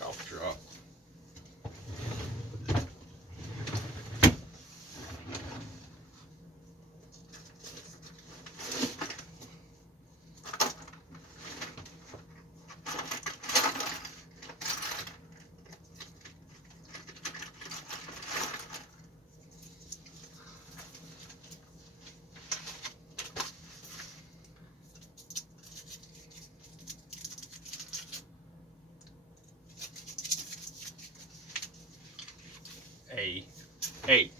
cough drop. A8.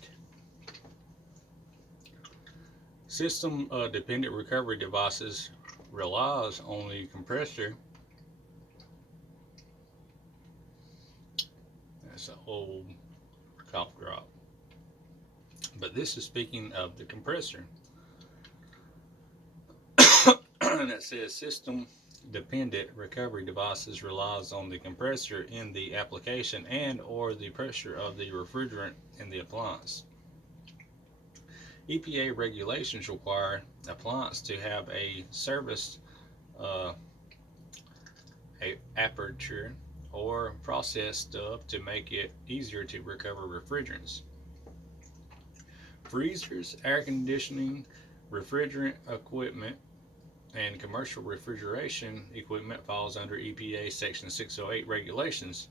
System dependent recovery devices relies on the compressor. That's an old cough drop. But this is speaking of the compressor. And it says system dependent recovery devices relies on the compressor in the application and or the pressure of the refrigerant in the appliance. EPA regulations require appliance to have a service uh, a aperture or process stub to make it easier to recover refrigerants. Freezers, air conditioning, refrigerant equipment, and commercial refrigeration equipment falls under EPA Section 608 regulations.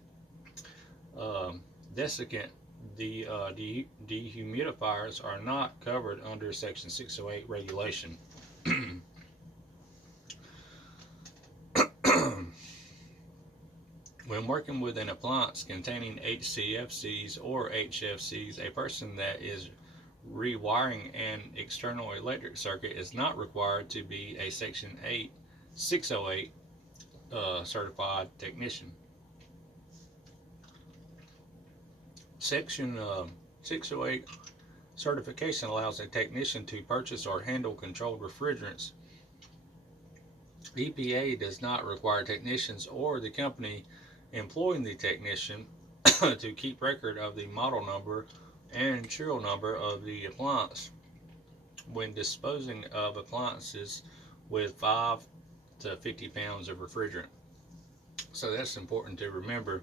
Desiccant dehumidifiers are not covered under Section 608 regulation. When working with an appliance containing HCFCs or HFCs, a person that is rewiring an external electric circuit is not required to be a Section 608 certified technician. Section 608 certification allows a technician to purchase or handle controlled refrigerants. EPA does not require technicians or the company employing the technician to keep record of the model number and serial number of the appliance when disposing of appliances with 5 to 50 pounds of refrigerant. So that's important to remember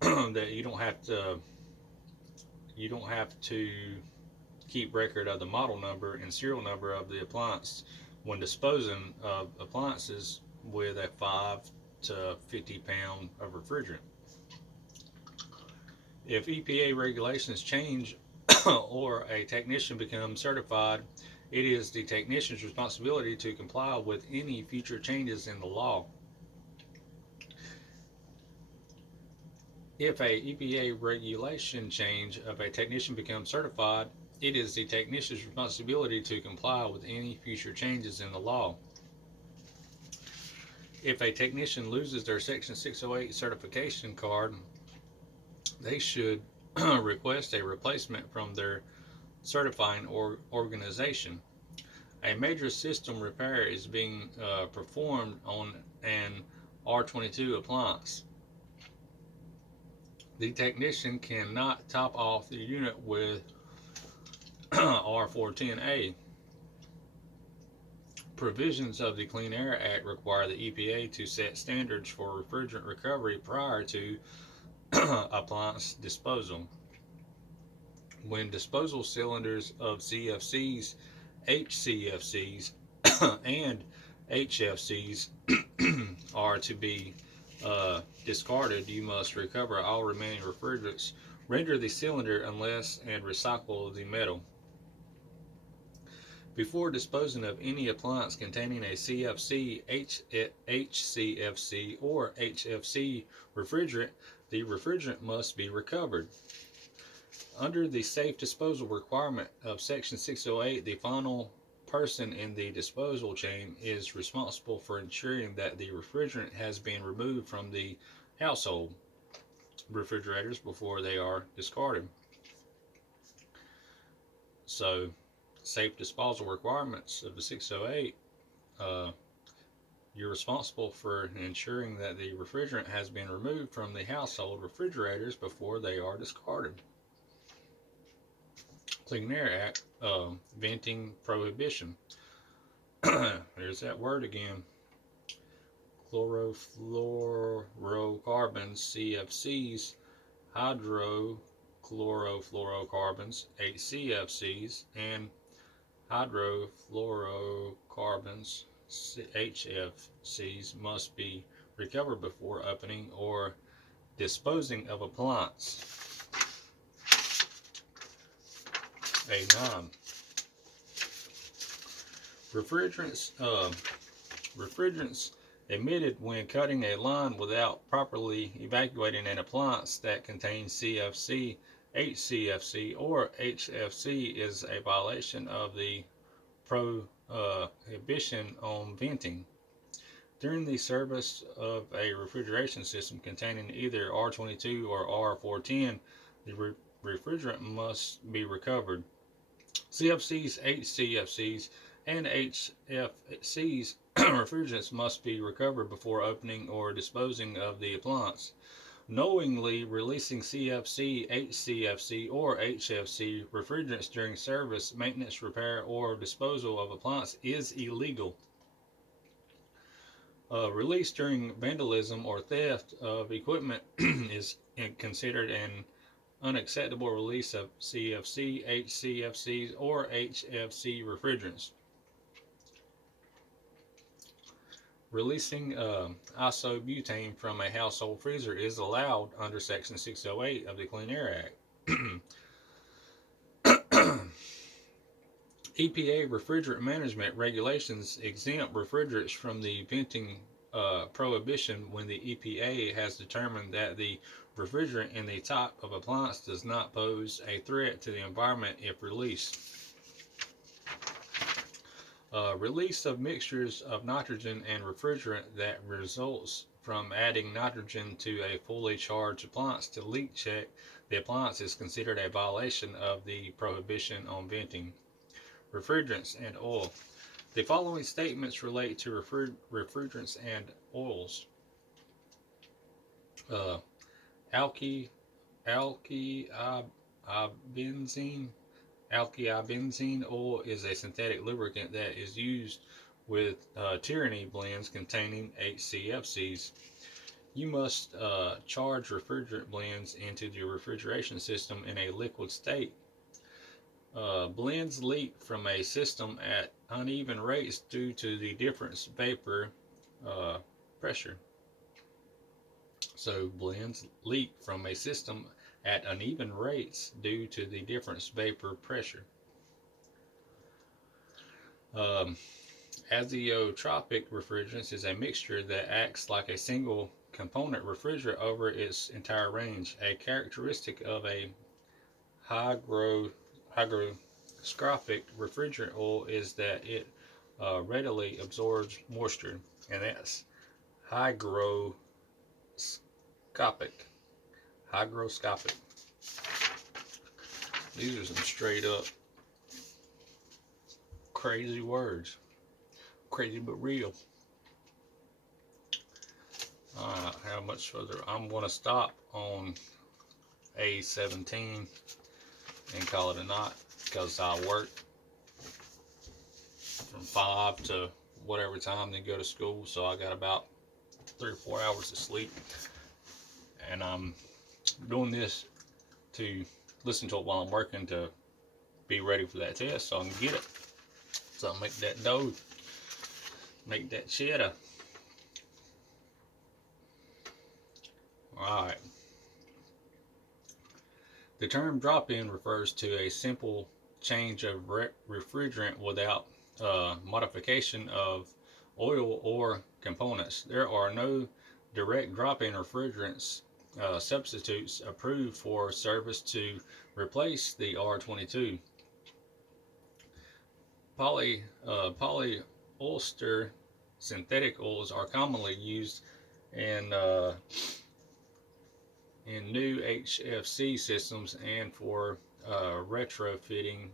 that you don't have to keep record of the model number and serial number of the appliance when disposing of appliances with a 5 to 50 pound of refrigerant. If EPA regulations change or a technician becomes certified, it is the technician's responsibility to comply with any future changes in the law. If a EPA regulation change of a technician becomes certified, it is the technician's responsibility to comply with any future changes in the law. If a technician loses their Section 608 certification card, they should request a replacement from their certifying organization. A major system repair is being performed on an R22 appliance. The technician cannot top off the unit with R410A. Provisions of the Clean Air Act require the EPA to set standards for refrigerant recovery prior to appliance disposal. When disposal cylinders of CFCs, HCFCs, and HFCs are to be discarded, you must recover all remaining refrigerants, render the cylinder unless, and recycle the metal. Before disposing of any appliance containing a CFC, HCFC, or HFC refrigerant, the refrigerant must be recovered. Under the safe disposal requirement of Section 608, the final person in the disposal chain is responsible for ensuring that the refrigerant has been removed from the household refrigerators before they are discarded. So, safe disposal requirements of the 608, you're responsible for ensuring that the refrigerant has been removed from the household refrigerators before they are discarded. Clean Air Act, venting prohibition. There's that word again. Chlorofluorocarbon hydrocarbons, CFCs, hydrochlorofluorocarbons, HCFCs, and hydrofluorocarbons, HFCs, must be recovered before opening or disposing of appliance. A9. Refrigerants emitted when cutting a line without properly evacuating an appliance that contains CFC, HCFC, or HFC is a violation of the prohibition on venting. During the service of a refrigeration system containing either R22 or R410, the refrigerant must be recovered. CFCs, HCFCs, and HFCs refrigerants must be recovered before opening or disposing of the appliance. Knowingly releasing CFC, HCFC, or HFC refrigerants during service, maintenance, repair, or disposal of appliance is illegal. Release during vandalism or theft of equipment is considered an unacceptable release of CFC, HCFCs, or HFC refrigerants. Releasing isobutane from a household freezer is allowed under Section 608 of the Clean Air Act. EPA refrigerant management regulations exempt refrigerants from the venting prohibition when the EPA has determined that the refrigerant in the type of appliance does not pose a threat to the environment if released. Release of mixtures of nitrogen and refrigerant that results from adding nitrogen to a fully charged appliance to leak check the appliance is considered a violation of the prohibition on venting. Refrigerants and oil. The following statements relate to refrigerants and oils. Alkylbenzene oil is a synthetic lubricant that is used with tyranny blends containing HCFCs. You must charge refrigerant blends into the refrigeration system in a liquid state. Blends leak from a system at uneven rates due to the different vapor pressure. So blends leak from a system at uneven rates due to the different vapor pressure. Azeotropic refrigerants is a mixture that acts like a single component refrigerant over its entire range. A characteristic of a hygroscopic refrigerant oil is that it readily absorbs moisture, and that's hygroscopic. Hygroscopic. These are some straight up crazy words. Crazy but real. How much further? I'm going to stop on A17 and call it a night because I work from 5 to whatever time they go to school, so I got about 3 or 4 hours of sleep, and I'm doing this to listen to it while I'm working to be ready for that test so I can get it, so I make that dough, make that cheddar. Alright, the term drop-in refers to a simple change of refrigerant without modification of oil or components. There are no direct drop-in refrigerants substitutes approved for service to replace the R22. Polyester synthetic oils are commonly used in new HFC systems and for retrofitting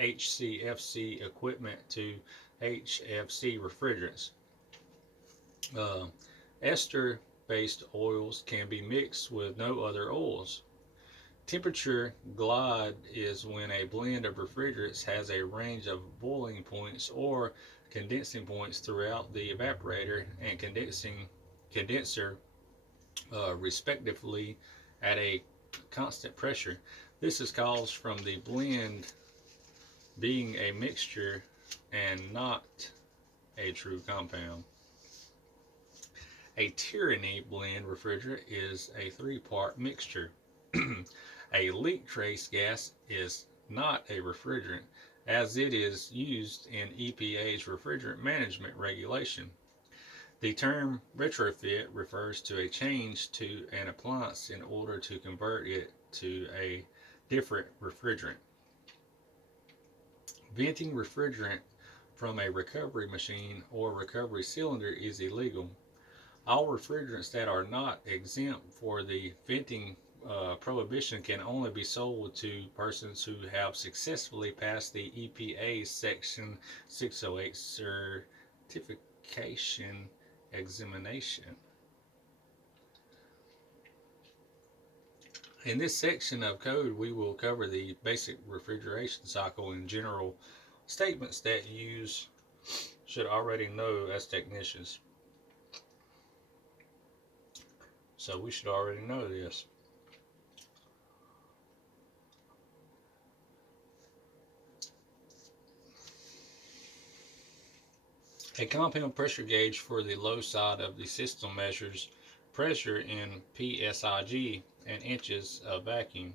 HCFC equipment to HFC refrigerants. Ester-based oils can be mixed with no other oils. Temperature glide is when a blend of refrigerants has a range of boiling points or condensing points throughout the evaporator and condenser respectively, at a constant pressure. This is caused from the blend being a mixture and not a true compound. A tyranny blend refrigerant is a three-part mixture. A leak trace gas is not a refrigerant, as it is used in EPA's refrigerant management regulation. The term retrofit refers to a change to an appliance in order to convert it to a different refrigerant. Venting refrigerant from a recovery machine or recovery cylinder is illegal. All refrigerants that are not exempt for the venting prohibition can only be sold to persons who have successfully passed the EPA Section 608 certification examination. In this section of code, we will cover the basic refrigeration cycle and general statements that you should already know as technicians. So we should already know this. A compound pressure gauge for the low side of the system measures pressure in PSIG and inches of vacuum.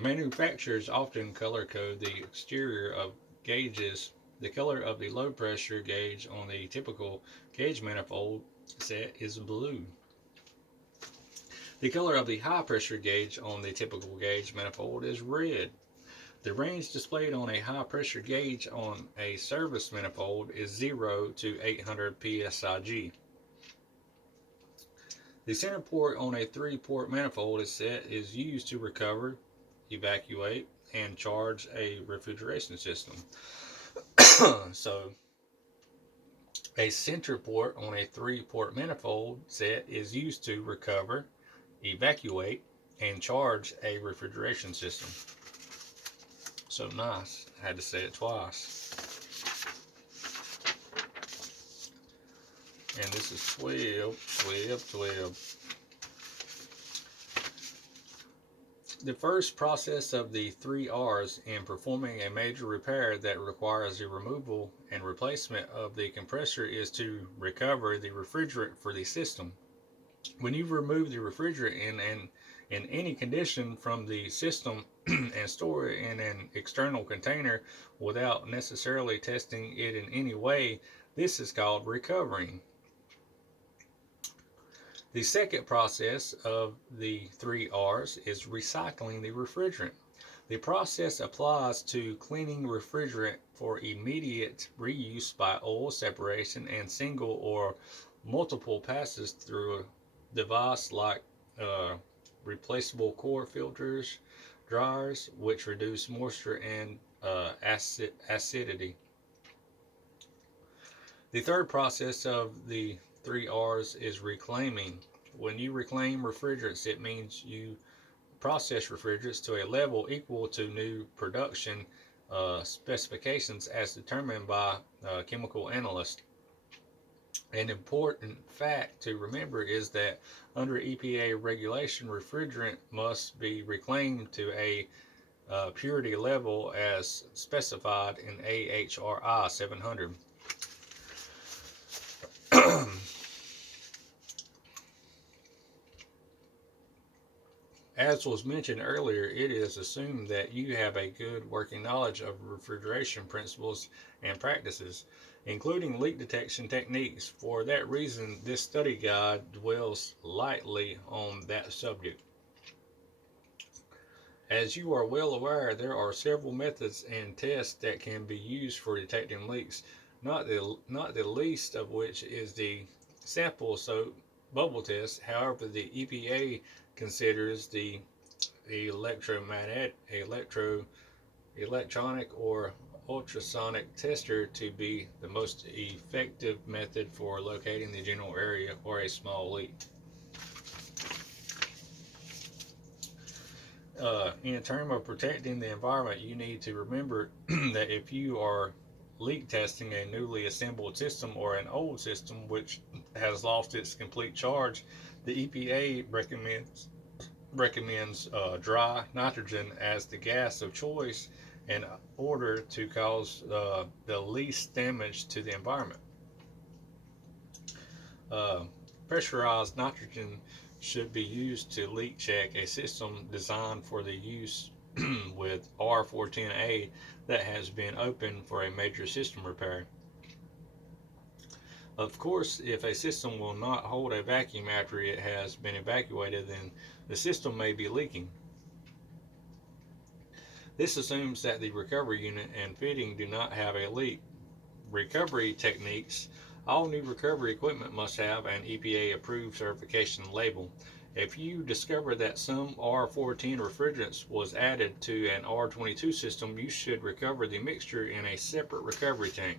Manufacturers often color code the exterior of gauges. The color of the low pressure gauge on the typical gauge manifold set is blue. The color of the high pressure gauge on the typical gauge manifold is red. The range displayed on a high pressure gauge on a service manifold is 0 to 800 psig. The center port on a 3-port manifold is used to recover, evacuate, and charge a refrigeration system. So, a center port on a 3-port manifold set is used to recover, evacuate, and charge a refrigeration system. So nice. I had to say it twice. And this is 12. The first process of the 3 R's in performing a major repair that requires the removal and replacement of the compressor is to recover the refrigerant for the system. When you remove the refrigerant in any condition from the system and store it in an external container without necessarily testing it in any way, this is called recovering. The second process of the 3 R's is recycling the refrigerant. The process applies to cleaning refrigerant for immediate reuse by oil separation and single or multiple passes through a device like replaceable core filters, dryers, which reduce moisture and acidity. The third process of the 3 R's is reclaiming. When you reclaim refrigerants, it means you process refrigerants to a level equal to new production specifications as determined by chemical analysts. An important fact to remember is that under EPA regulation, refrigerant must be reclaimed to a purity level as specified in AHRI 700. As was mentioned earlier, it is assumed that you have a good working knowledge of refrigeration principles and practices, including leak detection techniques. For that reason, this study guide dwells lightly on that subject. As you are well aware, there are several methods and tests that can be used for detecting leaks, not the least of which is the sample soap bubble test. However, the EPA considers the electronic or ultrasonic tester to be the most effective method for locating the general area or a small leak. In terms of protecting the environment, you need to remember that if you are leak testing a newly assembled system or an old system which has lost its complete charge, the EPA recommends dry nitrogen as the gas of choice in order to cause the least damage to the environment. Uh, Pressurized nitrogen should be used to leak check a system designed for the use with R410A that has been open for a major system repair. Of course, if a system will not hold a vacuum after it has been evacuated, then the system may be leaking. This assumes that the recovery unit and fitting do not have a leak. Recovery techniques. All new recovery equipment must have an EPA approved certification label. If you discover that some R410 refrigerants was added to an R22 system, you should recover the mixture in a separate recovery tank.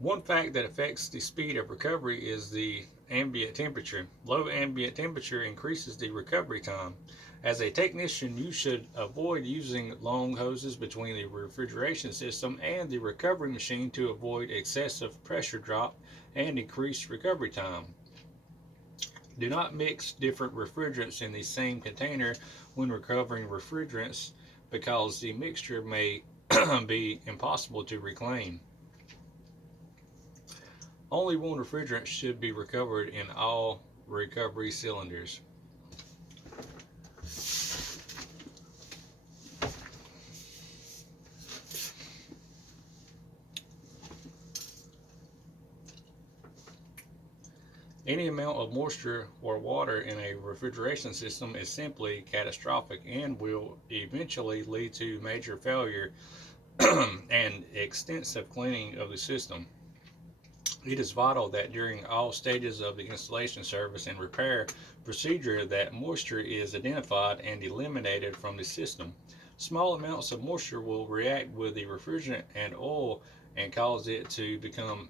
One fact that affects the speed of recovery is the ambient temperature. Low ambient temperature increases the recovery time. As a technician, you should avoid using long hoses between the refrigeration system and the recovery machine to avoid excessive pressure drop and increased recovery time. Do not mix different refrigerants in the same container when recovering refrigerants because the mixture may be impossible to reclaim. Only one refrigerant should be recovered in all recovery cylinders. Any amount of moisture or water in a refrigeration system is simply catastrophic and will eventually lead to major failure and extensive cleaning of the system. It is vital that during all stages of the installation, service, and repair procedure that moisture is identified and eliminated from the system. Small amounts of moisture will react with the refrigerant and oil and cause it to become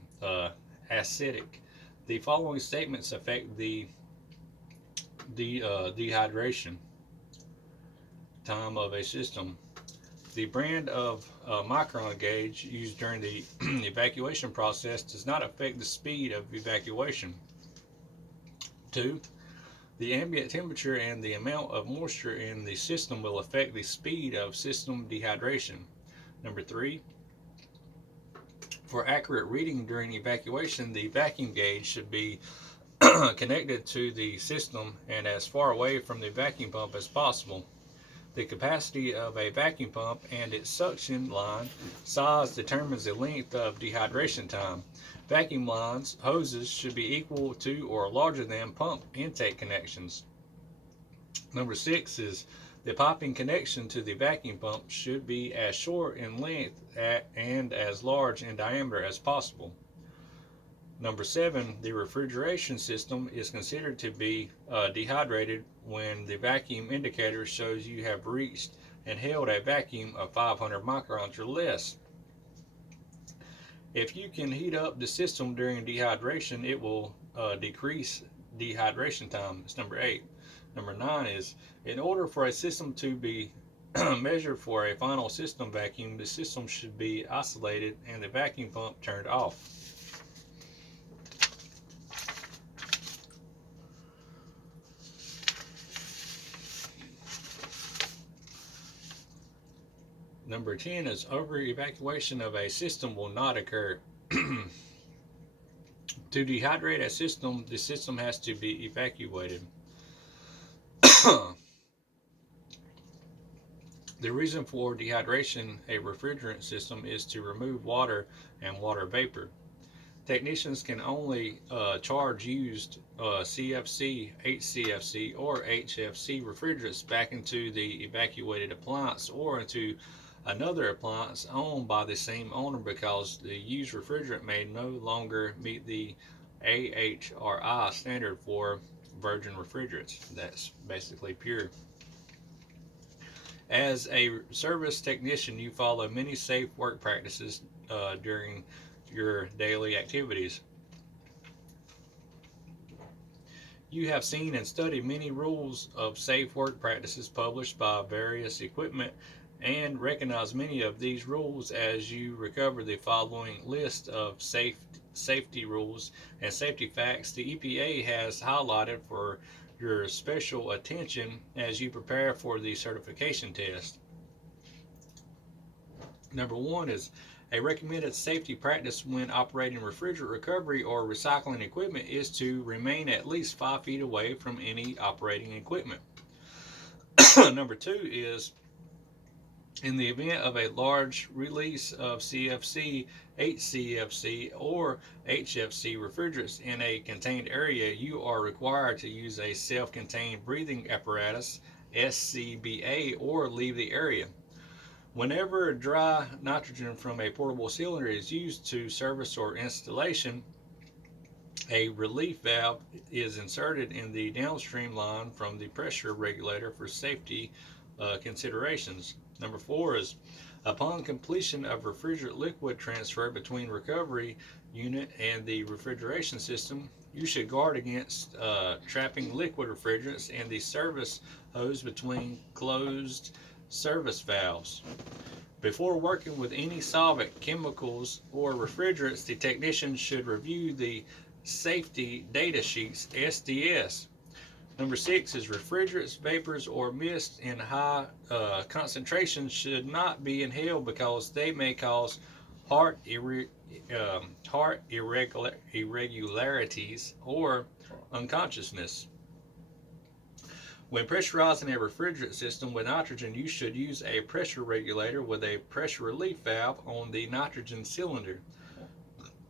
acidic. The following statements affect the dehydration time of a system. The brand of micron gauge used during the evacuation process does not affect the speed of evacuation. 2. The ambient temperature and the amount of moisture in the system will affect the speed of system dehydration. Number 3. For accurate reading during evacuation, the vacuum gauge should be connected to the system and as far away from the vacuum pump as possible. The capacity of a vacuum pump and its suction line size determines the length of dehydration time. Vacuum lines, hoses should be equal to or larger than pump intake connections. Number 6 is the piping connection to the vacuum pump should be as short in length and as large in diameter as possible. Number 7, the refrigeration system is considered to be dehydrated when the vacuum indicator shows you have reached and held a vacuum of 500 microns or less. If you can heat up the system during dehydration, it will decrease dehydration time. It's number 8. Number 9 is, in order for a system to be measured for a final system vacuum, the system should be isolated and the vacuum pump turned off. Number 10 is over-evacuation of a system will not occur. To dehydrate a system, the system has to be evacuated. The reason for dehydration a refrigerant system is to remove water and water vapor. Technicians can only charge used CFC, HCFC, or HFC refrigerants back into the evacuated appliance or into another appliance owned by the same owner because the used refrigerant may no longer meet the AHRI standard for virgin refrigerants. That's basically pure. As a service technician, you follow many safe work practices during your daily activities. You have seen and studied many rules of safe work practices published by various equipment and recognize many of these rules as you recover the following list of safety rules and safety facts the EPA has highlighted for your special attention as you prepare for the certification test. Number one is a recommended safety practice when operating refrigerant recovery or recycling equipment is to remain at least 5 feet away from any operating equipment. Number two is in the event of a large release of CFC, HCFC, or HFC refrigerants in a contained area, you are required to use a self-contained breathing apparatus, SCBA, or leave the area. Whenever dry nitrogen from a portable cylinder is used to service or installation, a relief valve is inserted in the downstream line from the pressure regulator for safety considerations. Number four is upon completion of refrigerant liquid transfer between recovery unit and the refrigeration system, you should guard against trapping liquid refrigerants in the service hose between closed service valves. Before working with any solvent, chemicals, or refrigerants, the technician should review the safety data sheets, SDS. Number six is refrigerants, vapors, or mist in high concentrations should not be inhaled because they may cause heart irregularities or unconsciousness. When pressurizing a refrigerant system with nitrogen, you should use a pressure regulator with a pressure relief valve on the nitrogen cylinder.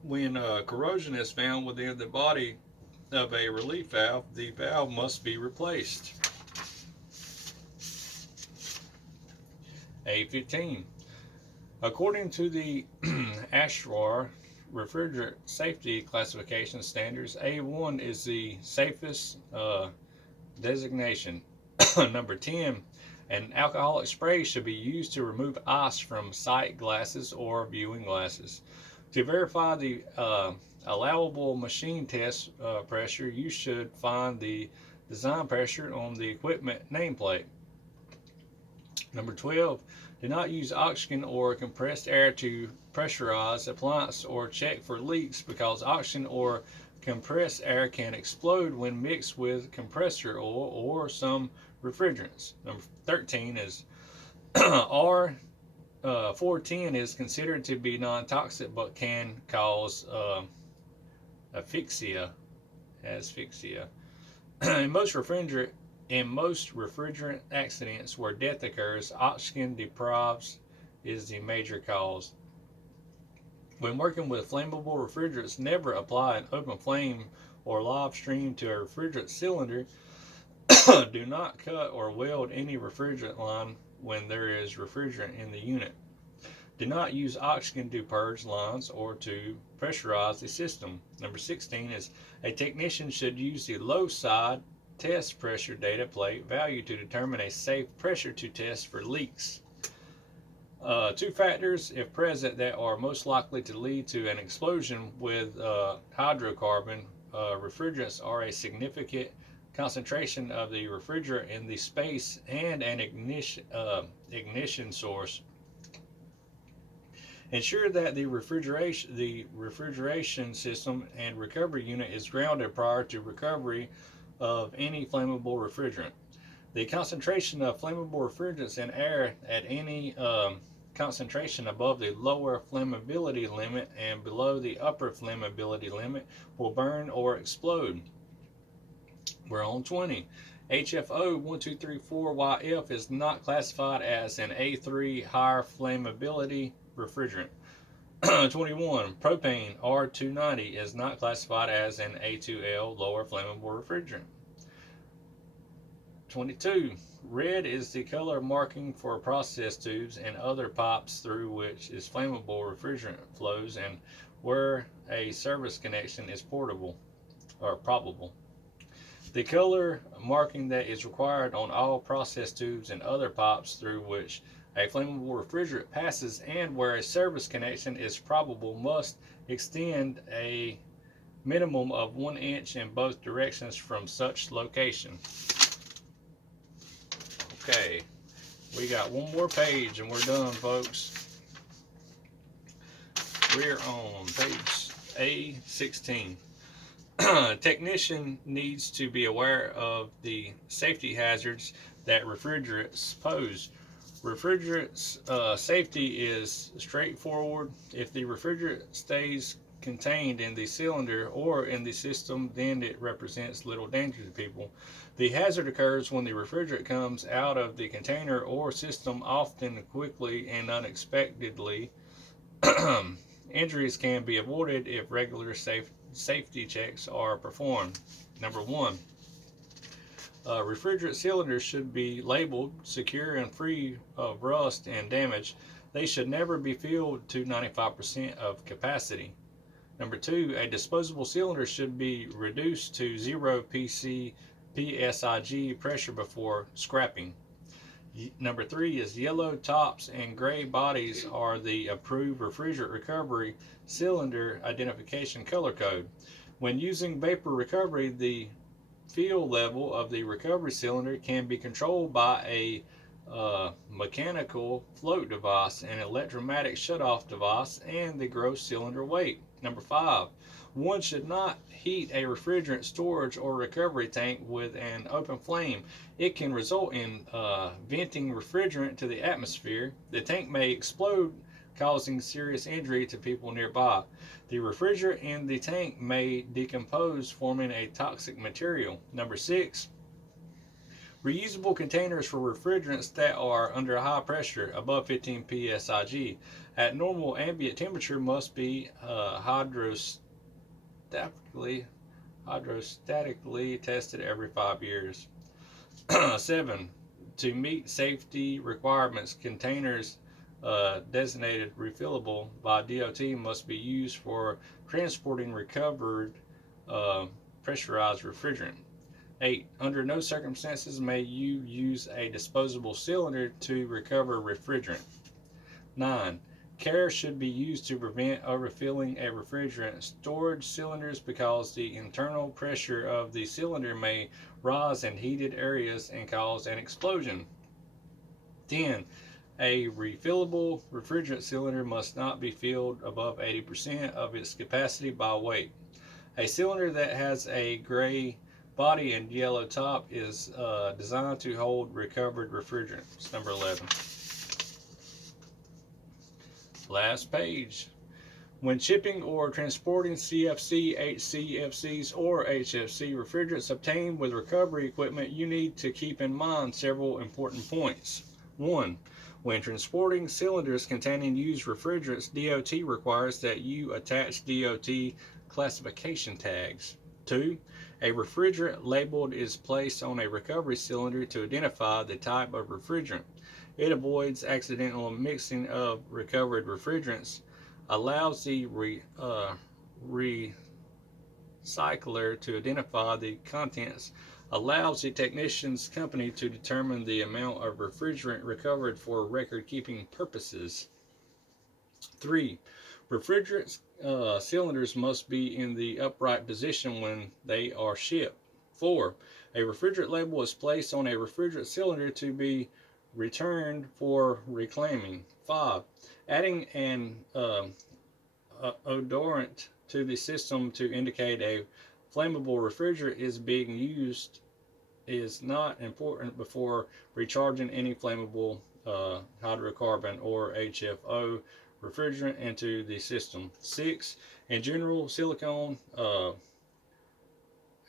When corrosion is found within the body of a relief valve, the valve must be replaced. A15. According to the ASHRAE refrigerant safety classification standards, A1 is the safest designation. Number 10, an alcoholic spray should be used to remove ice from sight glasses or viewing glasses. To verify the allowable machine test pressure, you should find the design pressure on the equipment nameplate. Number 12, do not use oxygen or compressed air to pressurize appliance or check for leaks because oxygen or compressed air can explode when mixed with compressor oil or some refrigerants. Number 13 is R410 is considered to be non-toxic but can cause asphyxia. In most refrigerant accidents where death occurs, oxygen deprives is the major cause. When working with flammable refrigerants, never apply an open flame or live stream to a refrigerant cylinder. Do not cut or weld any refrigerant line when there is refrigerant in the unit. Do not use oxygen to purge lines or to pressurize the system. Number 16 is a technician should use the low side test pressure data plate value to determine a safe pressure to test for leaks. Two factors, if present, that are most likely to lead to an explosion with hydrocarbon refrigerants are a significant concentration of the refrigerant in the space and an ignition source. Ensure that the refrigeration system and recovery unit is grounded prior to recovery of any flammable refrigerant. The concentration of flammable refrigerants in air at any concentration above the lower flammability limit and below the upper flammability limit will burn or explode. We're on 20. HFO 1234YF is not classified as an A3 higher flammability refrigerant. 21. Propane R290 is not classified as an A2L lower flammable refrigerant. 22. Red is the color marking for process tubes and other pipes through which is flammable refrigerant flows and where a service connection is portable or probable. The color marking that is required on all process tubes and other pipes through which a flammable refrigerant passes and where a service connection is probable must extend a minimum of 1 inch in both directions from such location. Okay, we got one more page and we're done, folks. We're on page A16. Technician needs to be aware of the safety hazards that refrigerants pose. Refrigerants safety is straightforward. If the refrigerant stays contained in the cylinder or in the system, then it represents little danger to people. The hazard occurs when the refrigerant comes out of the container or system, often quickly and unexpectedly. Injuries can be avoided if regular safety checks are performed. Number one, refrigerant cylinders should be labeled secure and free of rust and damage. They should never be filled to 95% of capacity. Number two, a disposable cylinder should be reduced to 0 psig pressure before scrapping. Number three is yellow tops and gray bodies are the approved refrigerant recovery cylinder identification color code. When using vapor recovery, the fuel level of the recovery cylinder can be controlled by a mechanical float device, an electromatic shutoff device, and the gross cylinder weight. Number five, one should not heat a refrigerant storage or recovery tank with an open flame. It can result in venting refrigerant to the atmosphere. The tank may explode, causing serious injury to people nearby. The refrigerant in the tank may decompose, forming a toxic material. Number six, reusable containers for refrigerants that are under high pressure, above 15 psig, at normal ambient temperature must be hydrostatically tested every 5 years. 7. To meet safety requirements, containers designated refillable by DOT must be used for transporting recovered pressurized refrigerant. 8. Under no circumstances may you use a disposable cylinder to recover refrigerant. 9. Care should be used to prevent overfilling a refrigerant storage cylinders because the internal pressure of the cylinder may rise in heated areas and cause an explosion. 10. A refillable refrigerant cylinder must not be filled above 80% of its capacity by weight. A cylinder that has a gray body and yellow top is designed to hold recovered refrigerant. It's number 11. Last page. When shipping or transporting CFC, HCFCs, or HFC refrigerants obtained with recovery equipment, you need to keep in mind several important points. 1. When transporting cylinders containing used refrigerants, DOT requires that you attach DOT classification tags. 2. A refrigerant labeled is placed on a recovery cylinder to identify the type of refrigerant. It avoids accidental mixing of recovered refrigerants, allows the recycler to identify the contents, allows the technician's company to determine the amount of refrigerant recovered for record-keeping purposes. 3. Refrigerant cylinders must be in the upright position when they are shipped. 4. A refrigerant label is placed on a refrigerant cylinder to be returned for reclaiming. 5. Adding an odorant to the system to indicate a flammable refrigerant is being used is not important before recharging any flammable hydrocarbon or HFO refrigerant into the system. 6. In general, silicone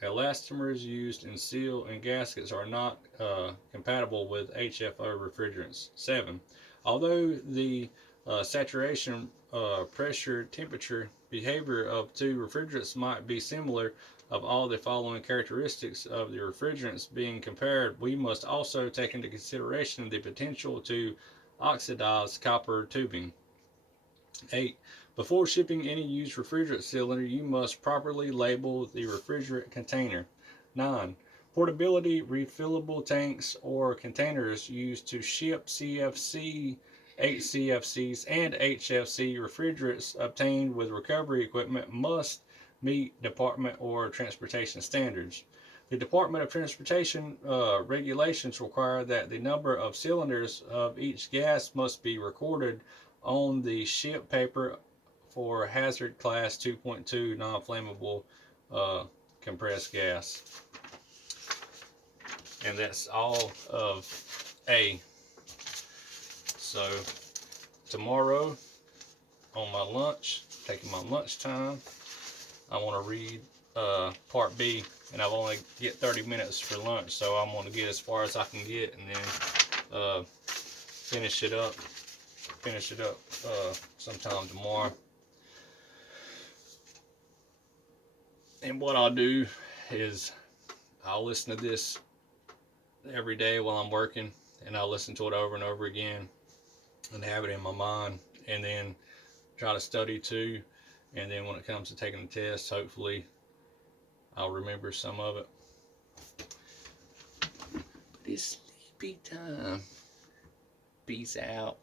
elastomers used in seal and gaskets are not compatible with HFO refrigerants. 7. Although the saturation, pressure, temperature, behavior of two refrigerants might be similar, of all the following characteristics of the refrigerants being compared, we must also take into consideration the potential to oxidize copper tubing. 8. Before shipping any used refrigerant cylinder, you must properly label the refrigerant container. 9. Portability refillable tanks or containers used to ship CFC, HCFCs, and HFC refrigerants obtained with recovery equipment must meet Department or Transportation standards. The Department of Transportation regulations require that the number of cylinders of each gas must be recorded on the ship paper for hazard class 2.2 non-flammable compressed gas. And that's all of A. So tomorrow on my lunch, taking my lunch time, I want to read part B, and I've only get 30 minutes for lunch, so I'm going to get as far as I can get, and then finish it up sometime tomorrow. And what I'll do is I'll listen to this every day while I'm working, and I'll listen to it over and over again and have it in my mind, and then try to study too. And then when it comes to taking the test, hopefully I'll remember some of it. But it's sleepy time. Peace out.